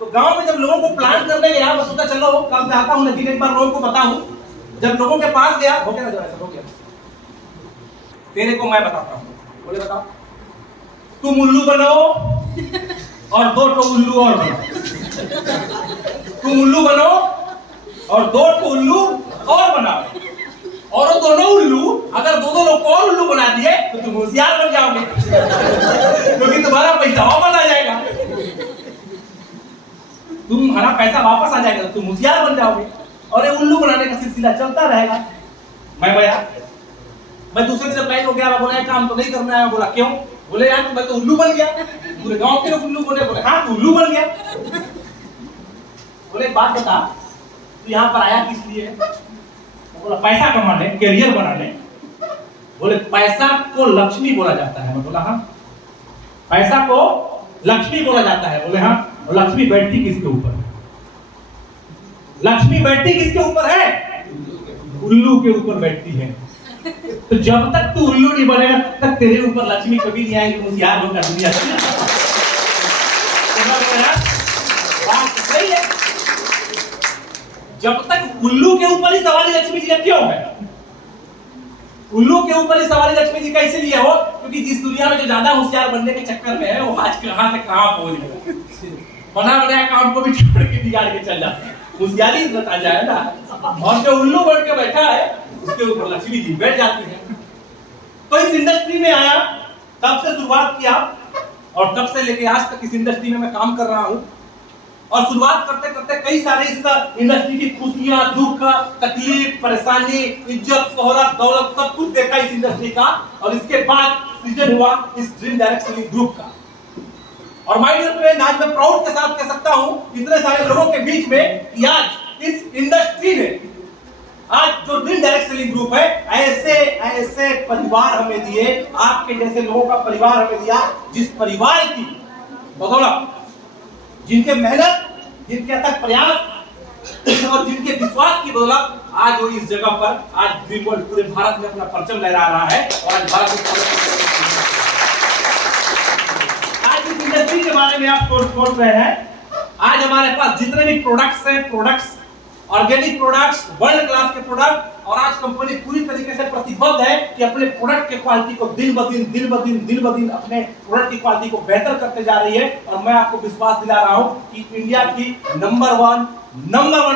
तो गांव में जब लोगों को प्लान करने गया, मैं सोचा चलो कल मैं आता हूं, लेकिन एक बार लोगों को बताऊं। जब लोगों के पास गया, हो गया ना, जो ऐसा हो गया, तेरे को मैं बताता हूं। बोले बताओ, तुम उल्लू बनो और दो ठो उल्लू और बनो। तुम उल्लू बनो और दो ठो उल्लू और बनाओ, और वो दोनों उल्लू अगर दो लोग को और उल्लू बना दिए तो तुम होशियार बन जाओगे, क्योंकि तुम्हारा पैसा वापस आ जाएगा। तुम्हारा पैसा वापस आ जाएगा, तुम होशियार बन जाओगे, और ये उल्लू बनाने का सिलसिला चलता रहेगा। मैं दूसरे दिन जब लाइन हो गया, मैं बोला काम तो नहीं करना है। मैं बोला क्यों? बोले यार मैं तो उल्लू बन गया। पूरे गांव के लोग उल्लू बोले। बोले हाँ तू उल्लू बन गया। बोले बात बता, तू यहाँ पर आया किस लिए? बोला पैसा कमाने, कैरियर बनाने। बोले पैसा को लक्ष्मी बोला जाता है। मैं बोला हाँ, पैसा को लक्ष्मी बोला जाता है। बोले हाँ, और लक्ष्मी बैठती किसके ऊपर? लक्ष्मी बैठती किसके ऊपर है? उल्लू के ऊपर बैठती है। तो जब तक तू उल्लू नहीं बनेगा तब तक तेरे ऊपर लक्ष्मी कभी नहीं आएगी। होशियार होगा दुनिया से। बात सही है। जब तक उल्लू के ऊपर ही सवारी लक्ष्मी जी का क्यों है? उल्लू के ऊपर ही सवारी लक्ष्मी जी का इसलिए हो क्योंकि जिस दुनिया में जो ज्यादा होशियार बनने के चक्कर में है, वो आज कहां से कहां पहुंच गया। बना बनाया काम को भी छोड़ के बिगाड़ के चल जाते हैं। होशियारी बता जाए ना, और जो उल्लू बन के बैठा है उसके ऊपर लक्ष्मी जी बैठ जाती है। तो इस इंडस्ट्री में आया, तब से शुरुआत किया, और तब से लेके आज तक इस इंडस्ट्री में मैं काम कर रहा हूं। और शुरुआत करते करते कई सारे इस इंडस्ट्री की खुशियां, दुख, तकलीफ, परेशानी, इज्जत, शोहरत, दौलत सब कुछ देखा इस इंडस्ट्री का। और इसके बाद सृजन हुआ इस ड्रीम डायरेक्ट सेलिंग ग्रुप का। और माय डियर फ्रेंड, आज मैं प्राउड के साथ कह सकता हूं इतने सारे लोगों के बीच में कि आज इस इंडस्ट्री ने, आज जो ड्रीम डायरेक्ट सेलिंग ग्रुप है, ऐसे ऐसे परिवार हमें दिए, आपके जैसे लोगों का परिवार हमें दिया, जिस परिवार की बदौलत, जिनके मेहनत, जिनके अथक प्रयास और जिनके विश्वास की बदौलत आज वो इस जगह पर, आज ड्रीम वर्ल्ड पूरे भारत में अपना परचम लहरा रहा है। और आज भारत में आज इस इंडस्ट्री के बारे में आप सोच रहे हैं। आज हमारे पास जितने भी प्रोडक्ट्स हैं, products, organic products, world class के प्रोडक्ट, और आज कंपनी पूरी तरीके से प्रतिबद्ध है कि अपने प्रोडक्ट की क्वालिटी को दिन ब दिन अपने प्रोडक्ट की क्वालिटी को बेहतर करते जा रही है। और मैं आपको विश्वास दिला रहा हूं कि इंडिया की नंबर वन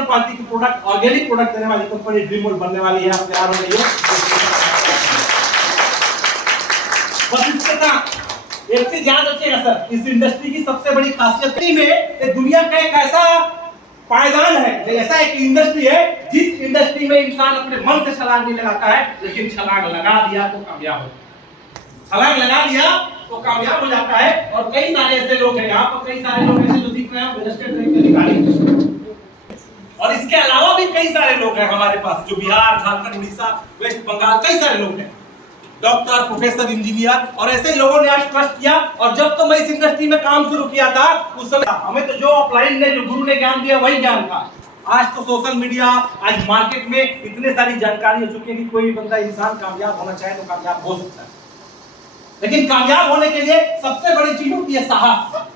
क्वालिटी की प्रोडक्ट, ऑर्गेनिक प्रोडक्ट देने वाली कंपनी ड्रीम वर्ल्ड बनने वाली है। आप तैयार हो जाइए। बस इसके साथ एक चीज याद रखिएगा सर, इस इंडस्ट्री की सबसे बड़ी खासियत में दुनिया का एक ऐसा पायदान है, ऐसा एक इंडस्ट्री है जिस इंडस्ट्री में इंसान अपने मन से छलांग नहीं लगाता है, लेकिन छलांग लगा दिया तो कामयाब हो, छलांग लगा दिया तो कामयाब हो जाता है। और कई सारे ऐसे लोग हैं यहाँ पर, कई सारे लोग ऐसे जो दिख रहे हैं रजिस्टर्ड बैंक के अधिकारी, और इसके अलावा भी कई सारे लोग हैं हमारे पास जो बिहार, झारखंड, उड़ीसा, वेस्ट बंगाल, कई सारे लोग हैं, डॉक्टर, प्रोफेसर, इंजीनियर, और ऐसे लोगों ने आज ट्रस्ट किया। और जब तो मैं इस इंडस्ट्री में काम शुरू किया था उस समय हमें तो जो ऑफलाइन ने, जो गुरु ने ज्ञान दिया वही ज्ञान था। आज तो सोशल मीडिया, आज मार्केट में इतने सारी जानकारी हो चुकी है कि कोई भी बंदा, इंसान कामयाब होना चाहे तो कामयाब हो सकता है। लेकिन कामयाब होने के लिए सबसे बड़ी चीज होती है साहस,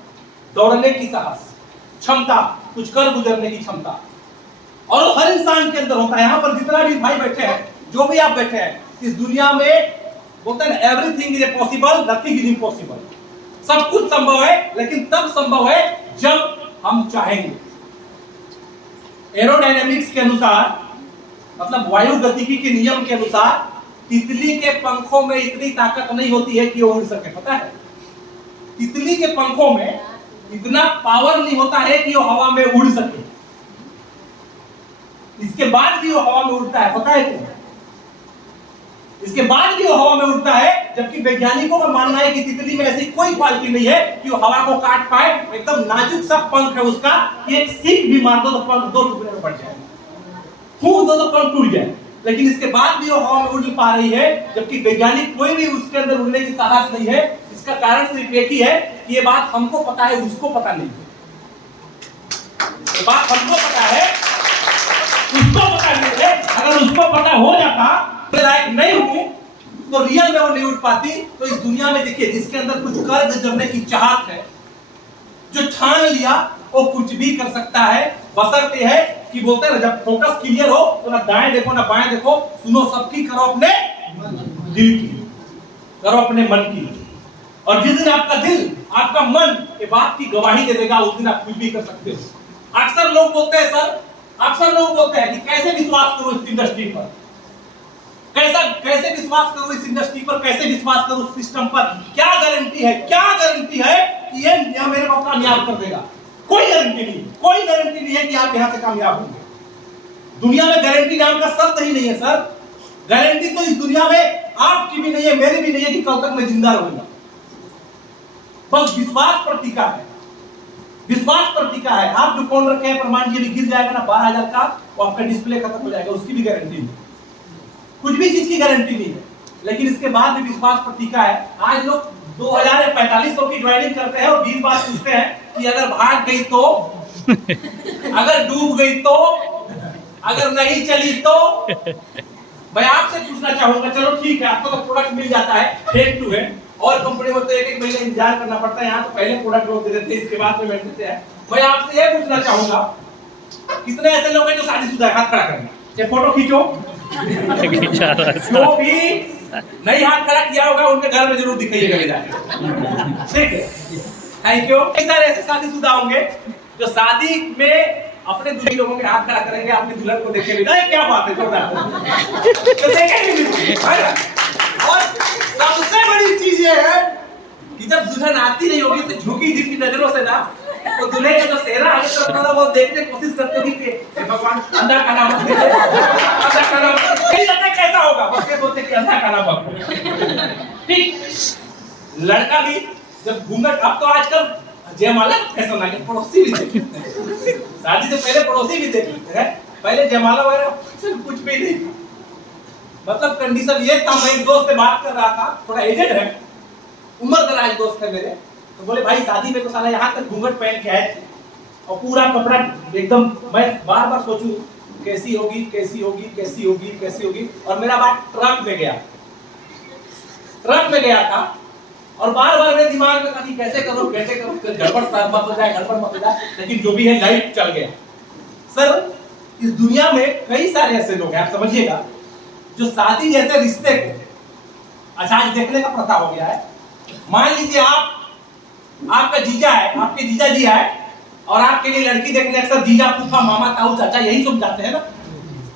दौड़ने की साहस, क्षमता, कुछ कर गुजरने की क्षमता, और वो हर इंसान के अंदर होता है। यहाँ पर जितना भी भाई बैठे हैं, जो भी आप बैठे हैं, इस दुनिया में बोलते हैं everything is possible, nothing is impossible. सब कुछ संभव है, लेकिन तब संभव है जब हम चाहेंगे। एरोडायनेमिक्स के अनुसार, मतलब वायु गतिकी के नियम के अनुसार, तितली के पंखों में इतनी ताकत नहीं होती है कि वो उड़ सके। पता है, तितली के पंखों में इतना पावर नहीं होता है कि वो हवा में उड़ सके। इसके बाद भी वो हवा में उड़ता है। पता है क्यों? इसके बाद भी वो हवा में उड़ता है, जबकि वैज्ञानिकों का मानना है कि तितली में ऐसी कोई क्वालिटी नहीं है कि वो हवा को काट पाए। एकदम नाजुक सा पंख है उसका, एक सीख भी मार दो तो पंख दो टुकड़े में पड़ जाए, फूंक दो तो पंख टूट जाए, लेकिन इसके बाद भी वो हवा में उड़ पा रही है, जबकि वैज्ञानिक कोई भी उसके अंदर उड़ने की साहस नहीं है। इसका कारण सिर्फ एक ही है कि ये बात हमको पता है, उसको पता नहीं है। ये बात हमको पता है, उसको पता नहीं है। अगर उसको पता हो जाता लायक नहीं हूं तो रियल में वो नहीं उठ पाती। तो इस दुनिया में देखिए, जिसके अंदर कुछ कर गुजरने की चाहत है, जो ठान लिया वो कुछ भी कर सकता है, बशर्ते है कि बोलते हैं ना, जब फोकस क्लियर हो तो ना दाएं देखो ना बाएं देखो, सुनो सबकी, करो अपने दिल की, करो अपने मन की। और जिस दिन आपका दिल, आपका मन ये बात की गवाही दे देगा, उस दिन आप कुछ भी कर सकते हो। अक्सर लोग बोलते हैं सर, अक्सर लोग बोलते हैं कि कैसे विश्वास करो इस इंडस्ट्री पर, कैसे विश्वास करो इस इंडस्ट्री पर, कैसे विश्वास करो उस सिस्टम पर, क्या गारंटी है, क्या गारंटी है कि ये मेरे को कामयाब कर देगा? कोई गारंटी नहीं, कोई गारंटी नहीं है कि आप यहां से कामयाब होंगे। दुनिया में गारंटी नाम का शब्द ही नहीं है सर। गारंटी तो इस दुनिया में आपकी भी नहीं है, मेरी भी नहीं है कि कल तक मैं जिंदा रहूंगा। बस विश्वास पर टिका है, विश्वास पर टिका है। आप जो फोन रखे हैं, प्रमाण जी भी गिर जाएगा ना 12,000 का, वो आपका डिस्प्ले खत्म हो जाएगा, उसकी भी गारंटी नहीं, कुछ भी चीज की गारंटी नहीं है। लेकिन इसके बाद भी विश्वास पर टिका है। आज लोग 2000 या 4500 की ज्वाइनिंग करते हैं और 20 बार पूछते हैं कि अगर भाग गई तो, अगर डूब गई तो, अगर नहीं चली तो। मैं आपसे पूछना चाहूंगा, चलो ठीक है, आपको तो प्रोडक्ट मिल जाता है फेक टू है, और कंपनी में तो एक महीना इंतजार करना पड़ता है, यहाँ तो पहले प्रोडक्ट लोग दे देते हैं, इसके बाद पेमेंट देते हैं। मैं आपसे ये पूछना चाहूंगा, कितने ऐसे लोग हैं जो शादीशुदा है? हाथ खड़ा करना, ये फोटो खींचो। जो भी नहीं हाथ खड़ा किया होगा उनके घर में जरूर दिखाइएगा, ठीक है? Thank you. कई सारे ऐसे शादीशुदा होंगे जो शादी में अपने दूल्हे लोगों के हाथ खड़ा करेंगे, अपने दुल्हन को देखेंगे, क्या बात है, तो देखेंगे। और सबसे बड़ी चीज ये है कि जब दुल्हन आती नहीं होगी तो झुकी जिनकी नजरों से ना, तो दूल्हे का जो चेहरा आगे तरफ था वो देखने की कोशिश करते थे कि भगवान अंधा का नाम दे दे, अंधा का नाम नहीं पता कैसा होगा, बस ये बोलते कि अंधा का नाम बक। ठीक, लड़का भी जब घूंघट, अब तो आजकल जयमाला फैशन आ गया, पड़ोसी भी देख लेते हैं, शादी से पहले पड़ोसी भी देख लेते हैं। पहले जयमाला वगैरह कुछ भी नहीं, मतलब कंडीशन ये था। मैं एक दोस्त से बात कर रहा था, थोड़ा एजेड है, उम्र दराज दोस्त है मेरे, तो बोले भाई शादी में तो साला यहाँ तक घूंघट पहन के आए और पूरा कपड़ा एकदम, मैं बार बार सोचूं कैसी होगी, कैसी होगी, कैसी होगी, कैसी होगी। और मेरा बात ट्रक में गया, ट्रक में गया था, और बार बार मेरे दिमाग में था कि कैसे करो, गड़बड़ मत हो जाए, गड़बड़ मत हो जाए। लेकिन जो भी है लाइट चल गया। सर, इस दुनिया में कई सारे ऐसे लोग हैं, आप समझिएगा, जो शादी जैसे रिश्ते को आज देखने का प्रथा हो गया है। मान लीजिए आपका जीजा है, आपके जीजा जी है, और आपके लिए लड़की देखने अक्सर जीजा, फूफा, मामा, ताऊ, चाचा यही सब जाते हैं ना।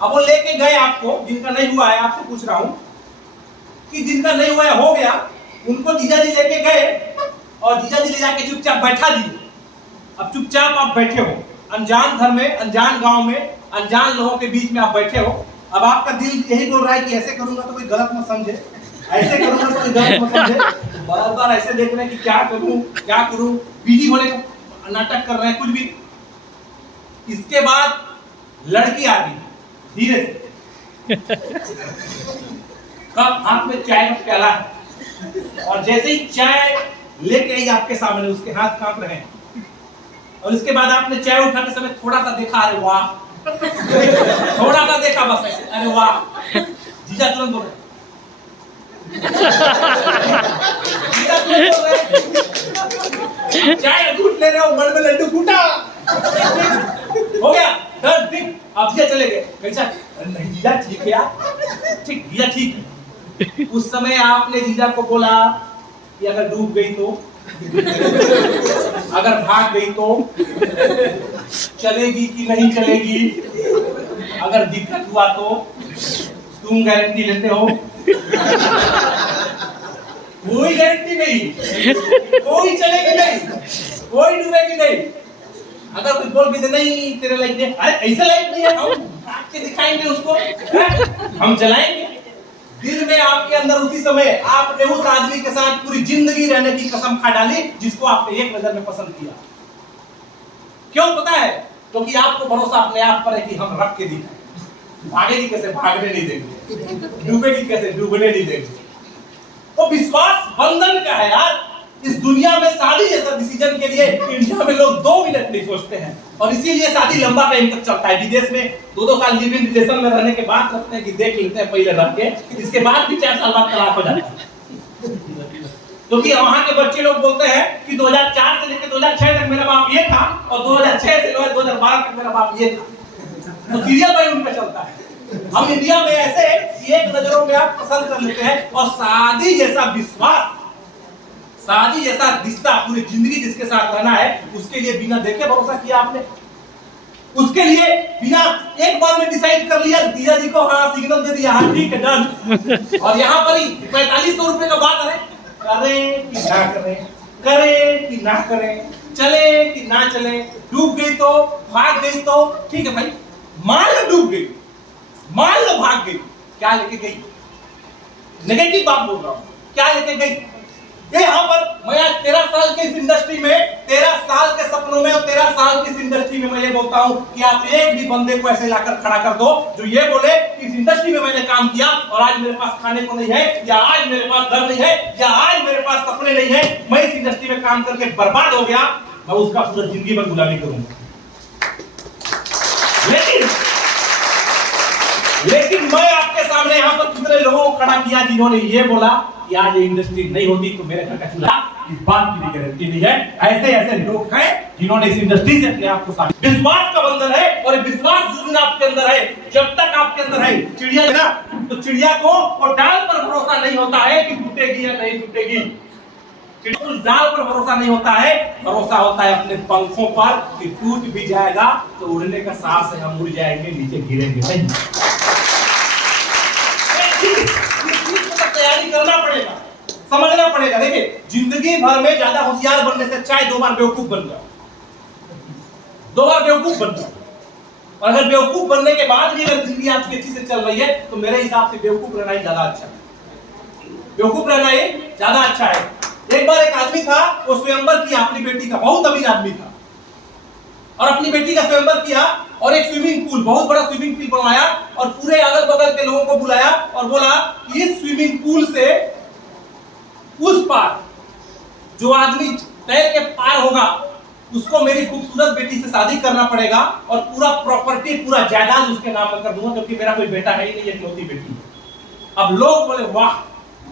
अब वो लेके गए आपको, जिनका नहीं हुआ है, आपसे पूछ रहा हूं कि जिनका नहीं हुआ है, हो गया, उनको जीजा जी लेके गए और जीजा जी ले जाके चुपचाप बैठा दिए। अब चुपचाप आप बैठे हो, अनजान घर में, अनजान गांव में, अनजान लोगों के बीच में आप बैठे हो। अब आपका दिल यही बोल रहा है कि ऐसे करूंगा तो कोई गलत मत समझे, ऐसे करूंगा तो कोई गलत मत समझे। बार बार ऐसे देख रहे हैं कि क्या करूं, क्या करूं, बिजी होने का नाटक कर रहे हैं, कुछ भी। इसके बाद लड़की आ गई धीरे से, कप हाथ में चाय का प्याला है, और जैसे ही चाय लेके आई आपके सामने, उसके हाथ कांप रहे हैं। और इसके बाद आपने चाय उठाते समय थोड़ा सा देखा, अरे वाह, थोड़ा सा देखा बस ऐसे, अरे वाह। जीजा तुरंत बोल रहे, जीजा तुरंत बोल रहे, चाय घूट ले रहे हो, मन में लड्डू घूटा, हो गया डन, ठीक। अब जीजा चले गए, कैसा? नहीं जीजा ठीक है यार, ठीक, जीजा ठीक है। उस समय आपने जीजा को बोला कि अगर डूब गई तो, अगर भाग गई तो, चलेगी कि नहीं चलेगी, अगर दिक्कत हुआ तो तुम गारंटी लेते हो? कोई गारंटी नहीं, कोई चलेगी नहीं, कोई डूबेगी नहीं। अगर कोई बोल भी दे नहीं तेरे लाइक दे, अरे ऐसा लाइक नहीं है, हम भाग के दिखाएंगे उसको, हम चलाएंगे। दिल में आपके अंदर उसी समय आपने उस आदमी के साथ पूरी जिंदगी रहने की कसम खा डाली जिसको आपने एक नजर में पसंद किया। क्यों पता है? क्योंकि आपको भरोसा अपने आप पर है कि हम रख के दिखाएं। भागेगी कैसे? भागने नहीं देंगे। डूबेगी कैसे? डूबने नहीं देंगे। तो विश्वास बंधन का है यार। इस दुनिया में शादी जैसा डिसीजन के लिए इंडिया में लोग 2 मिनट नहीं सोचते हैं, और इसीलिए शादी लंबा टाइम तक चलता है। विदेश में 2-2 साल लिव इन रिलेशन में रहने के बाद लगते हैं कि देख लेते हैं पहले रह के, इसके बाद भी 4 साल बाद तलाक हो जाता है। क्योंकि वहां के बच्चे लोग बोलते हैं कि 2004 से लेकर 2006 तक मेरा बाप ये था और 2006 से 2012 तक मेरा बाप ये था। तो सीरियल भाई उनका चलता है। हम इंडिया में ऐसे एक नजरों में आप पसंद कर लेते हैं और शादी जैसा विश्वास, शादी जैसा रिश्ता पूरी जिंदगी जिसके साथ रहना है, उसके लिए बिना देखे भरोसा किया आपने, उसके लिए बिना एक बार में डिसाइड कर लिया, जीजा जी को हाँ सिग्नल दे दिया, हाँ ठीक है डन। और यहाँ पर ही 4500 रुपए का बात है, करें कि ना करें, करें कि ना करें, चले कि ना चले, डूब गई तो भाग गई तो ठीक है भाई, मान लो डूब गई, मान लो भाग गई, क्या लेके गई? नेगेटिव बात बोल रहा हूं, क्या लेके गई? यहाँ पर मैं आज 13 साल के इस इंडस्ट्री में, 13 साल के सपनों में और 13 साल की इस इंडस्ट्री में मैं ये बोलता हूं कि आप एक भी बंदे को ऐसे लाकर खड़ा कर दो जो ये बोले कि इस इंडस्ट्री में मैंने काम किया और आज मेरे पास खाने को नहीं है, या आज मेरे पास घर नहीं है, या आज मेरे पास सपने नहीं है, मैं इस इंडस्ट्री में काम करके बर्बाद हो गया, मैं उसका पूरा जिंदगी में गुलामी करूंगा। लेकिन मैं आपके सामने यहाँ पर कितने लोगों को खड़ा किया जिन्होंने ये बोला कि आज ये इंडस्ट्री नहीं होती तो मेरे घर का चूल्हा, इस बात की भी गारंटी नहीं है। ऐसे ऐसे लोग हैं जिन्होंने इस इंडस्ट्री से अपने आप को साथ, विश्वास का बंधन है और विश्वास जिस दिन आपके अंदर है, जब तक आपके अंदर है, चिड़िया है ना, तो चिड़िया को और डाल पर भरोसा नहीं होता है कि टूटेगी या नहीं टूटेगी, उस डाल पर भरोसा नहीं होता है, भरोसा होता है अपने पंखों पर कि टूट भी जाएगा तो उड़ने का साहस है, हम उड़ जाएंगे, नीचे गिरेंगे नहीं। तैयारी करना पड़ेगा, समझना पड़ेगा। देखिए जिंदगी भर में ज्यादा होशियार बनने से चाहे 2 बार बेवकूफ बन जाओ, 2 बार बेवकूफ बन जाओ, और अगर बेवकूफ बनने के बाद भी अगर जिंदगी आपकी अच्छी से चल रही है तो मेरे हिसाब से बेवकूफ रहना ही ज्यादा अच्छा है, बेवकूफ रहना ही ज्यादा अच्छा है। एक बार एक आदमी था, वो स्वयंवर किया अपनी बेटी का, बहुत अमीर आदमी था, और अपनी बेटी का स्वयंवर किया और एक स्विमिंग पूल, बहुत बड़ा स्विमिंग पूल बनवाया और पूरे अगल बगल के लोगों को बुलाया और बोला कि इस स्विमिंग पूल से उस पार जो आदमी तैर के पार होगा उसको मेरी खूबसूरत बेटी से शादी करना पड़ेगा और पूरा प्रॉपर्टी, पूरा जायदाद उसके नाम पर कर दूंगा, क्योंकि मेरा कोई बेटा है ही नहीं, इकलौती बेटी है। अब लोग बोले वाह,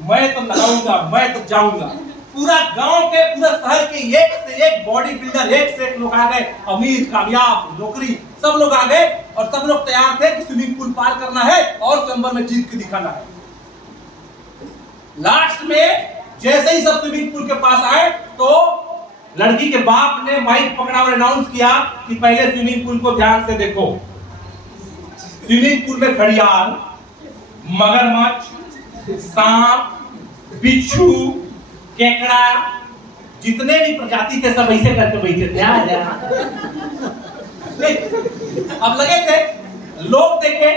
मैं तो लगाऊंगा, मैं तो जाऊंगा। पूरा गांव के, पूरा शहर के एक से एक बॉडी बिल्डर, एक से एक लोग आ गए, अमीर, कामयाब, नौकरी, सब लोग आ गए और सब लोग तैयार थे कि स्विमिंग पूल पार करना है और स्वयंवर में जीत के दिखाना है। लास्ट में जैसे ही सब स्विमिंग पूल के पास आए तो लड़की के बाप ने माइक पकड़ा और अनाउंस किया कि पहले स्विमिंग पूल को ध्यान से देखो। स्विमिंग पूल में घड़ियाल, मगरमच्छ, सांप, बिच्छू, केकड़ा, जितने भी प्रजाति थे सब ऐसे करके बैठे थे। अब लगे थे, लोग देखे,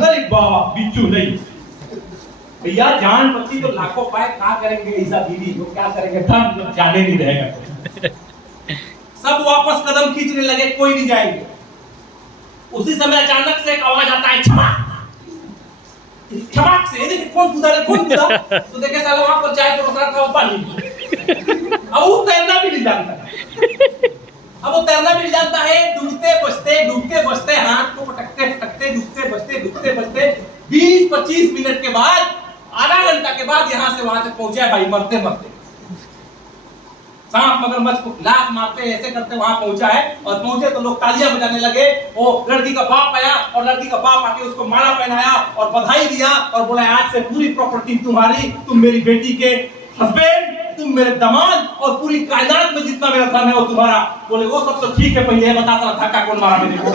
अरे बाबा बिच्छू नहीं भैया, जान बच्ची तो लाखों पाए, क्या करेंगे ऐसा बीवी तो क्या करेंगे, धन जाने नहीं रहेगा। सब वापस कदम खींचने लगे, कोई नहीं जाएंगे। उसी समय अचानक से एक आवाज आता है, छमाक छमाक से, देखिए कौन कूदा रे, कौन कूदा? तो देखे साला वहां पर चाय परोसा था पानी। अब वो तैरना भी नहीं जानता, अब वो तैरना भी नहीं जानता है, डूबते बचते हाथ को पटकते पटकते, डूबते बचते 20-25 मिनट के बाद, आधा घंटा के बाद यहाँ से वहां तक पहुंचा भाई, मरते मरते। सांप मगरमच्छ को लात मारते ऐसे करते वहां पहुंचा है, और पहुंचे तो लोग तालियां बजाने लगे। वो लड़की का बाप आया और लड़की का बाप आके उसको माला पहनाया और बधाई दिया और बोला आज से पूरी प्रॉपर्टी तुम्हारी, तुम मेरी बेटी के हस्बैंड, तुम मेरे दामाद, और पूरी कायनात में जितना मेरा धन है वो तुम्हारा। बोले वो सब तो ठीक है, पहले ये बता साला धक्का कौन मारा मेरे को?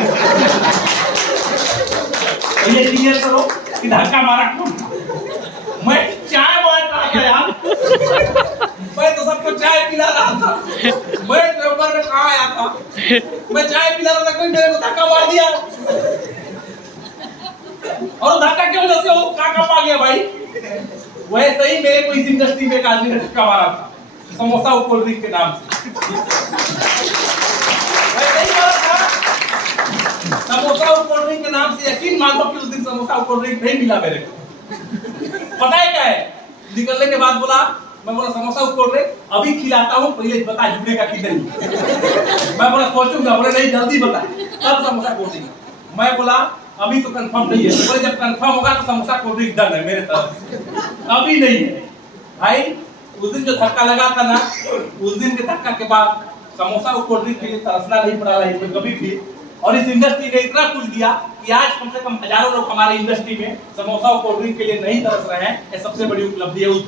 ये क्लियर करो कि धक्का मारा कौन? मैं चाय बांट रहा था यार, मैं तो सबको चाय पिला रहा था, मैं नंबर में कहाँ आया था, मैं चाय पिला रहा था, कोई मेरे को धक्का मार दिया, और धक्का की वजह से वो काका आ गया भाई। वैसे ही मेरे को इस इंडस्ट्री में एक आदमी ने धक्का मारा था, समोसा और कोल्ड ड्रिंक के नाम से। वैसे ही मारा था, समोसा और कोल्ड ड्रिंक के नाम से। यकीन मान लो कि उस दिन समोसा और कोल्ड ड्रिंक नहीं मिला मेरे को। पता है क्या है, निकलने के बाद बोला, मैं बोला समोसा और कोल्ड ड्रिंक अभी खिलाता हूँ, पहले बता जुड़ेगा कि नहीं। मैं बोला सोचूंगा, बोले नहीं जल्दी बता, तब समोसा कोल्ड ड्रिंक। मैं बोला अभी तो कंफर्म नहीं है, बोले जब कंफर्म होगा तो समोसा कोल्ड ड्रिंक डन है मेरे तरफ, अभी नहीं है भाई। उस दिन जो धक्का लगा था ना, उस दिन के धक्का के बाद समोसा और कोल्ड ड्रिंक के लिए तरसना नहीं पड़ा लाइफ में कभी भी। और इस इंडस्ट्री ने इतना कुछ दिया कि आज कम से कम हजारों लोग हमारे इंडस्ट्री में समोसा और कोल्ड ड्रिंक के लिए नहीं तरस रहे हैं। ये सबसे बड़ी उपलब्धि है।